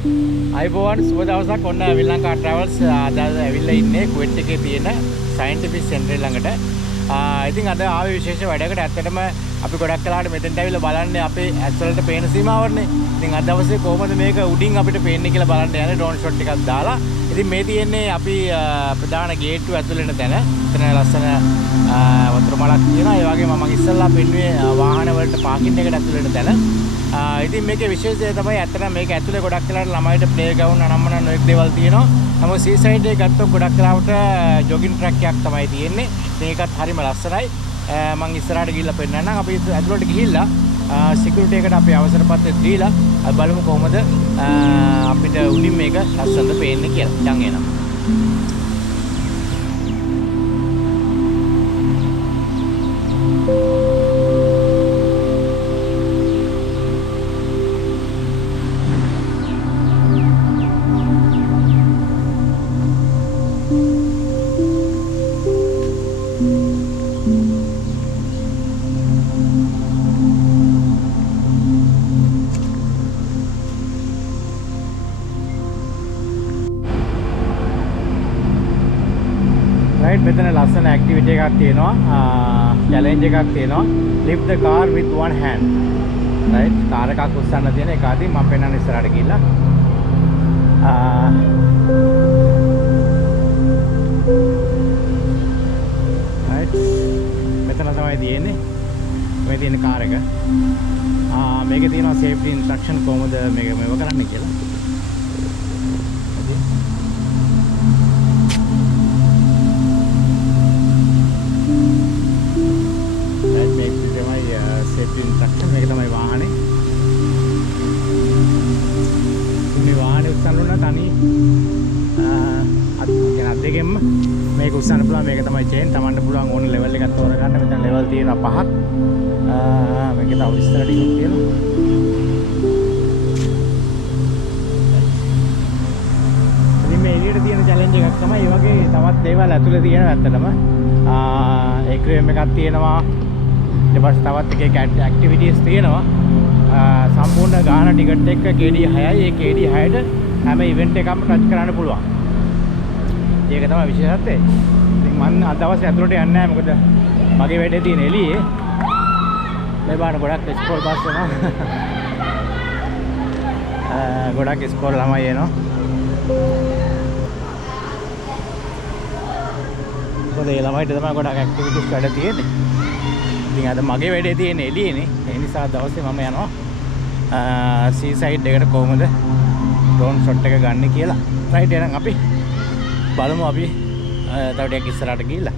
අයිබෝවන් සුබ දවසක්. ඔන්න විල්ලංකා ට්‍රැවල්ස් අද ඇවිල්ලා ඉන්නේ කුවේට් එකේ තියෙන සයන්ටිෆික් සෙන්ටර් ළඟට. ඉතින් අද ආවේ විශේෂ වැඩකට. ඇත්තටම අපි ගොඩක් කලාවට මෙතෙන්ට ඇවිල්ලා බලන්නේ අපේ ඇස් වලට පේන සීමාවනේ. ඉතින් අද දවසේ කොහොමද මේක උඩින් අපිට පේන්නේ කියලා බලන්න යන්නේ ඩ්‍රෝන් ෂොට් එකක් දාලා. ඉතින් මේ තියෙන්නේ අපි ප්‍රධාන ගේට්ටුව ඇතුළේ ඉන්න තැන. එතන ලස්සන වතුර මලක් තියෙනවා. ඒ වගේම මම ඉස්සල්ලා පෙන්නුවේ වාහන වලට පාකින් එකට ඇතුළේ ඉන්න තැන. ඉතින් මේකේ විශේෂය තමයි ඇත්තටම මේක ඇතුලේ ගොඩක් වෙලාවට ළමයිට ප්ලේ ග්‍රවුන්ඩ් අනම්මන නොයෙක් දේවල් තියෙනවා. නමුත් සී සයිඩ් එකේ ගත්තොත් ගොඩක් වෙලාවට ජොගින් ට්‍රැක් එකක් තමයි තියෙන්නේ. මේකත් හරිම ලස්සනයි. මම ඉස්සරහට ගිහිල්ලා පෙන්නන්නම්. අපි ඇතුලට ගිහිල්ලා සිකියුරිටි එකට අපි අවසර පත්‍රය දීලා බලමු කොහොමද අපිට උඩින් මේක ලස්සනට පේන්නේ කියලා. දැන් එනවා. මෙතන ලස්සන ඇක්ටිවිටි එකක් තියෙනවා. චැලෙන්ජ් එකක් තියෙනවා. lift the car with one hand. right? Car එකක් උස්සන්න තියෙන එක අතින් මම පෙන්නන්න ඉස්සරහට ගිහිල්ලා. right? මෙතන තමයි තියෙන්නේ. මේ තියෙන කාර් එක. මේකේ තියෙනවා safety instruction කොහොමද මේක මේව කරන්න කියලා. ඉන්ස්ට්‍රක්ෂන් මේක තමයි වාහනේ. මේ වාහනේ උස්සන්න උන තනි අත් දෙකෙන්ම මේක උස්සන්න පුළුවන්. මේක තමයි චේන්. Tamanට පුළුවන් ඕන ලෙවල් එකක් තෝරගන්න. මෙතන ලෙවල් තියෙනවා 5ක්. මේකේ තව විස්තර ටිකක් තියෙනවා. ඉතින් මේ එළියට තියෙන චැලෙන්ජ් එකක් තමයි. ඒ වගේ තවත් දේවල් ඇතුලේ තියෙනවා ඇත්තටම. ඒක්‍රියම් එකක් තියෙනවා. ඊට පස්සේ තවත් එකක ඇක්ටිවිටීස් තියෙනවා. සම්පූර්ණ ගාන ටිකට් එක KD 6යි. ඒ KD 6ට හැම ඉවෙන්ට් එකක්ම ටච් කරන්න පුළුවන්. ඒක තමයි විශේෂත්වය. ඉතින් මම අද දවසේ ඇතුළට යන්නේ නැහැ. මොකද මගේ වැඩේ තියෙන එළියේ. මේ බාන ගොඩක් ස්කෝල් බස් එනවා. ගොඩක් ස්කෝල් ළමයි එනවා. මොකද ඒ ළමයිට තමයි ගොඩක් ඇක්ටිවිටීස් වැඩ තියෙන්නේ. ඉතින් අද මගේ වැඩේ තියෙන එළියේනේ. ඒ නිසා දවසේ මම යනවා සී සයිඩ් එකට කොහොමද ඩ්‍රෝන් ෂොට් එක ගන්න කියලා. රයිට් එහෙනම් අපි බලමු අපි තව ටිකක් ඉස්සරහට ගිහිල්ලා.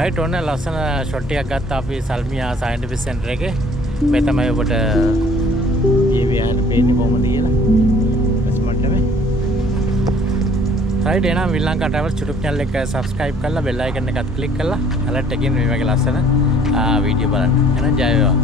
රයිට් ඔන්න ලස්සන ෂොට් එකක් ගත්තා අපි සල්මියා සයන්ටිෆික් සෙන්ටර් එකේ. මේ තමයි ඔබට මේ විහාර පේන්නේ කොහොමද කියලා. ස්මාර්ට් නෙමෙයි. රයිට් එහෙනම් විල්ලංකා ට්‍රැවල්ස් YouTube channel එක subscribe කරලා bell icon එකත් click කරලා alert එකකින් මේ වගේ ලස්සන වීඩියෝ බලන්න. එහෙනම් ජය වේවා.